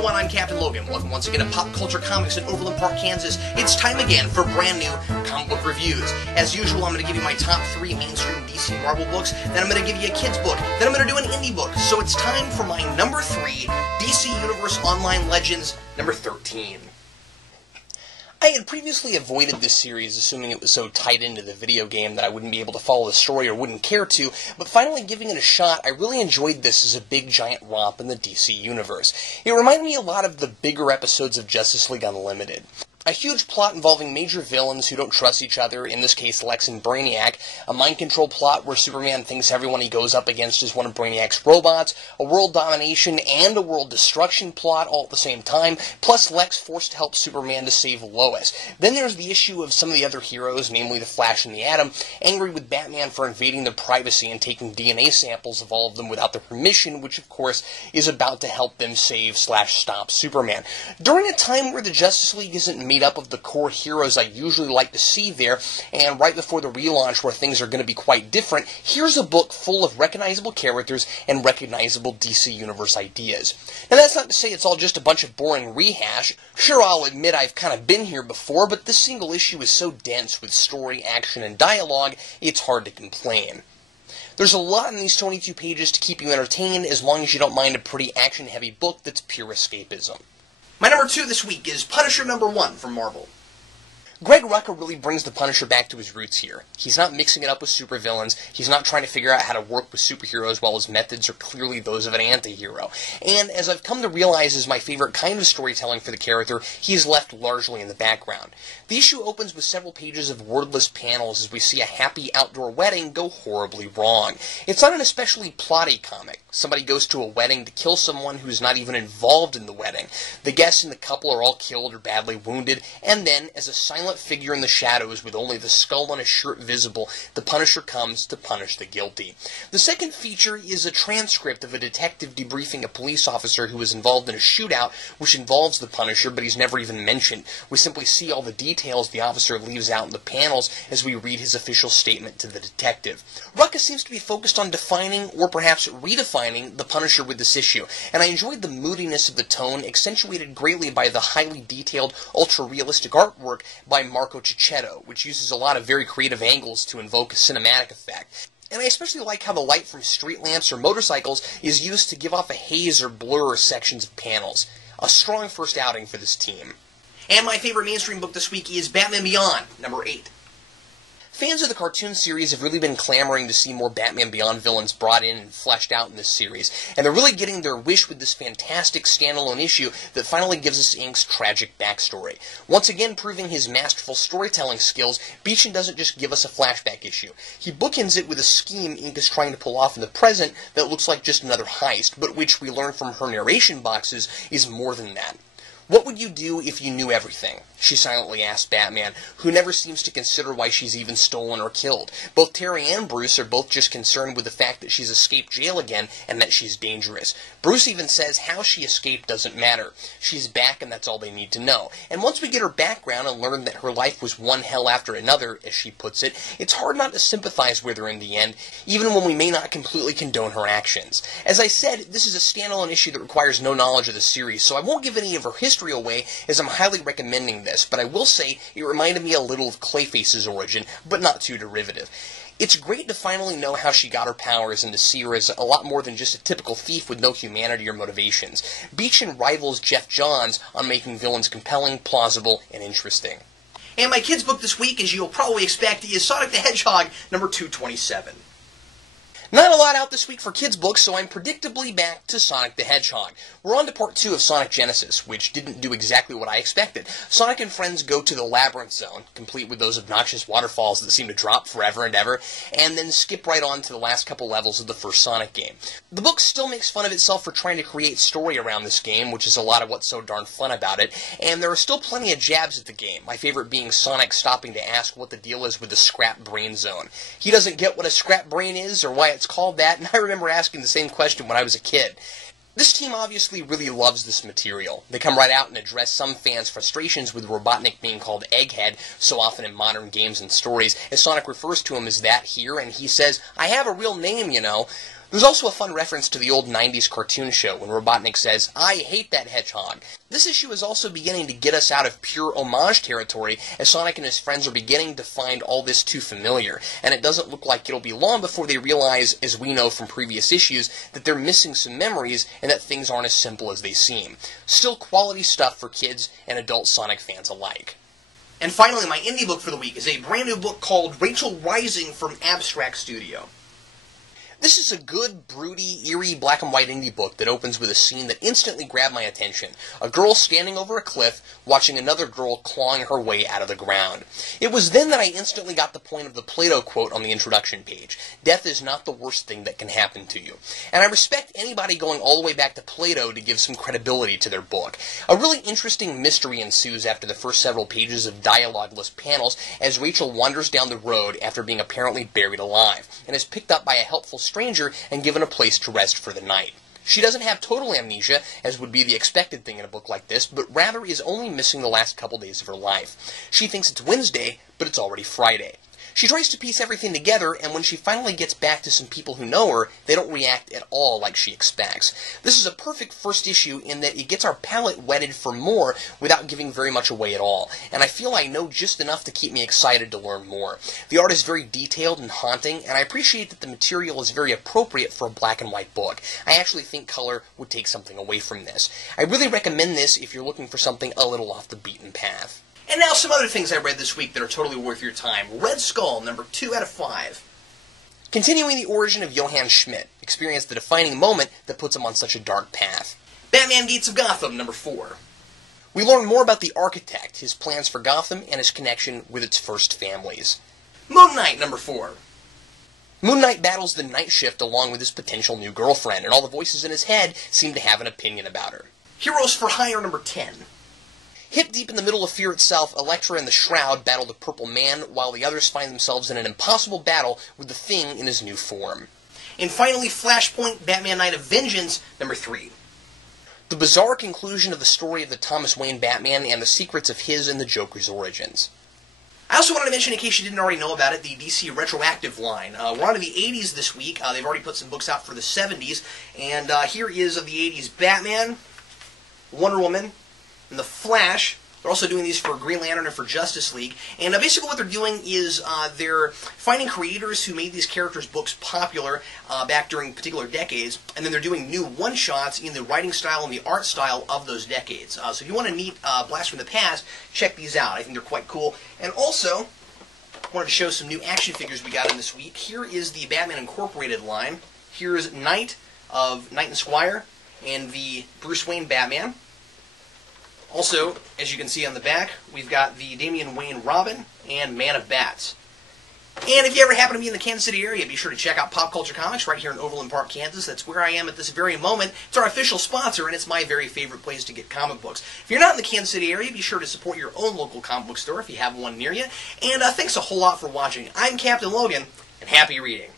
everyone, I'm Captain Logan. Welcome once again to Pop Culture Comix in Overland Park, Kansas. It's time again for brand new comic book reviews. As usual, I'm going to give you my top 3 mainstream DC Marvel books, then I'm going to give you a kid's book, then I'm going to do an indie book. So it's time for my number 3 DC Universe Online Legends, number 13. I had previously avoided this series, assuming it was so tied into the video game that I wouldn't be able to follow the story or wouldn't care to, but finally giving it a shot, I really enjoyed this as a big giant romp in the DC Universe. It reminded me a lot of the bigger episodes of Justice League Unlimited. A huge plot involving major villains who don't trust each other, in this case Lex and Brainiac, a mind control plot where Superman thinks everyone he goes up against is one of Brainiac's robots, a world domination and a world destruction plot all at the same time, plus Lex forced to help Superman to save Lois. Then there's the issue of some of the other heroes, namely the Flash and the Atom, angry with Batman for invading their privacy and taking DNA samples of all of them without their permission, which of course is about to help them save/stop Superman. During a time where the Justice League isn't made up of the core heroes I usually like to see there, and right before the relaunch where things are going to be quite different, here's a book full of recognizable characters and recognizable DC Universe ideas. Now that's not to say it's all just a bunch of boring rehash. Sure, I'll admit I've kind of been here before, but this single issue is so dense with story, action, and dialogue, it's hard to complain. There's a lot in these 22 pages to keep you entertained as long as you don't mind a pretty action-heavy book that's pure escapism. My number 2 this week is Punisher number 1 from Marvel. Greg Rucka really brings the Punisher back to his roots here. He's not mixing it up with supervillains, he's not trying to figure out how to work with superheroes while his methods are clearly those of an anti-hero. And as I've come to realize is my favorite kind of storytelling for the character, he's left largely in the background. The issue opens with several pages of wordless panels as we see a happy outdoor wedding go horribly wrong. It's not an especially plotty comic. Somebody goes to a wedding to kill someone who's not even involved in the wedding. The guests in the couple are all killed or badly wounded, and then, as a silent figure in the shadows with only the skull on his shirt visible, the Punisher comes to punish the guilty. The second feature is a transcript of a detective debriefing a police officer who was involved in a shootout which involves the Punisher, but he's never even mentioned. We simply see all the details the officer leaves out in the panels as we read his official statement to the detective. Rucka seems to be focused on defining, or perhaps redefining, the Punisher with this issue, and I enjoyed the moodiness of the tone, accentuated greatly by the highly detailed, ultra-realistic artwork by Marco Cicchetto, which uses a lot of very creative angles to invoke a cinematic effect. And I especially like how the light from street lamps or motorcycles is used to give off a haze or blur sections of panels. A strong first outing for this team. And my favorite mainstream book this week is Batman Beyond, number 8. Fans of the cartoon series have really been clamoring to see more Batman Beyond villains brought in and fleshed out in this series, and they're really getting their wish with this fantastic standalone issue that finally gives us Ink's tragic backstory. Once again proving his masterful storytelling skills, Beechin doesn't just give us a flashback issue. He bookends it with a scheme Ink is trying to pull off in the present that looks like just another heist, but which we learn from her narration boxes is more than that. What would you do if you knew everything? She silently asked Batman, who never seems to consider why she's even stolen or killed. Both Terry and Bruce are both just concerned with the fact that she's escaped jail again and that she's dangerous. Bruce even says how she escaped doesn't matter. She's back and that's all they need to know. And once we get her background and learn that her life was one hell after another, as she puts it, it's hard not to sympathize with her in the end, even when we may not completely condone her actions. As I said, this is a standalone issue that requires no knowledge of the series, so I won't give any of her history away as I'm highly recommending this, but I will say it reminded me a little of Clayface's origin, but not too derivative. It's great to finally know how she got her powers and to see her as a lot more than just a typical thief with no humanity or motivations. Beechin rivals Jeff Johns on making villains compelling, plausible, and interesting. And my kids' book this week, as you'll probably expect, is Sonic the Hedgehog, number 227. Not a lot out this week for kids' books, so I'm predictably back to Sonic the Hedgehog. We're on to part 2 of Sonic Genesis, which didn't do exactly what I expected. Sonic and friends go to the Labyrinth Zone, complete with those obnoxious waterfalls that seem to drop forever and ever, and then skip right on to the last couple levels of the first Sonic game. The book still makes fun of itself for trying to create story around this game, which is a lot of what's so darn fun about it, and there are still plenty of jabs at the game, my favorite being Sonic stopping to ask what the deal is with the Scrap Brain Zone. He doesn't get what a scrap brain is, or why it's called that, and I remember asking the same question when I was a kid. This team obviously really loves this material. They come right out and address some fans' frustrations with Robotnik being called Egghead so often in modern games and stories, as Sonic refers to him as that here, and he says, "I have a real name, you know." There's also a fun reference to the old 90s cartoon show when Robotnik says, "I hate that hedgehog." This issue is also beginning to get us out of pure homage territory, as Sonic and his friends are beginning to find all this too familiar, and it doesn't look like it'll be long before they realize, as we know from previous issues, that they're missing some memories and that things aren't as simple as they seem. Still quality stuff for kids and adult Sonic fans alike. And finally, my indie book for the week is a brand new book called Rachel Rising from Abstract Studio. This is a good, broody, eerie, black and white indie book that opens with a scene that instantly grabbed my attention. A girl standing over a cliff, watching another girl clawing her way out of the ground. It was then that I instantly got the point of the Plato quote on the introduction page. Death is not the worst thing that can happen to you. And I respect anybody going all the way back to Plato to give some credibility to their book. A really interesting mystery ensues after the first several pages of dialogueless panels as Rachel wanders down the road after being apparently buried alive, and is picked up by a helpful stranger and given a place to rest for the night. She doesn't have total amnesia, as would be the expected thing in a book like this, but rather is only missing the last couple days of her life. She thinks it's Wednesday, but it's already Friday. She tries to piece everything together, and when she finally gets back to some people who know her, they don't react at all like she expects. This is a perfect first issue in that it gets our palate whetted for more without giving very much away at all, and I feel I know just enough to keep me excited to learn more. The art is very detailed and haunting, and I appreciate that the material is very appropriate for a black and white book. I actually think color would take something away from this. I really recommend this if you're looking for something a little off the beaten path. And now some other things I read this week that are totally worth your time. Red Skull, number 2 out of 5. Continuing the origin of Johann Schmidt, experienced the defining moment that puts him on such a dark path. Batman Gates of Gotham, number 4. We learn more about the Architect, his plans for Gotham, and his connection with its first families. Moon Knight, number 4. Moon Knight battles the night shift along with his potential new girlfriend, and all the voices in his head seem to have an opinion about her. Heroes for Hire, number 10. Hip deep in the middle of fear itself, Elektra and the Shroud battle the Purple Man, while the others find themselves in an impossible battle with the Thing in his new form. And finally, Flashpoint, Batman Night of Vengeance, number 3. The bizarre conclusion of the story of the Thomas Wayne Batman and the secrets of his and the Joker's origins. I also wanted to mention, in case you didn't already know about it, the DC Retroactive line. We're on to the 80s this week. They've already put some books out for the 70s, and here is of the 80s Batman, Wonder Woman, and The Flash. They're also doing these for Green Lantern and for Justice League. And basically what they're doing is they're finding creators who made these characters' books popular back during particular decades, and then they're doing new one-shots in the writing style and the art style of those decades. So if you want a neat blast from the past, check these out. I think they're quite cool. And also, I wanted to show some new action figures we got in this week. Here is the Batman Incorporated line. Here's Knight of Knight and Squire and the Bruce Wayne Batman. Also, as you can see on the back, we've got the Damian Wayne Robin and Man of Bats. And if you ever happen to be in the Kansas City area, be sure to check out Pop Culture Comix right here in Overland Park, Kansas. That's where I am at this very moment. It's our official sponsor, and it's my very favorite place to get comic books. If you're not in the Kansas City area, be sure to support your own local comic book store if you have one near you. And thanks a whole lot for watching. I'm Captain Logan, and happy reading.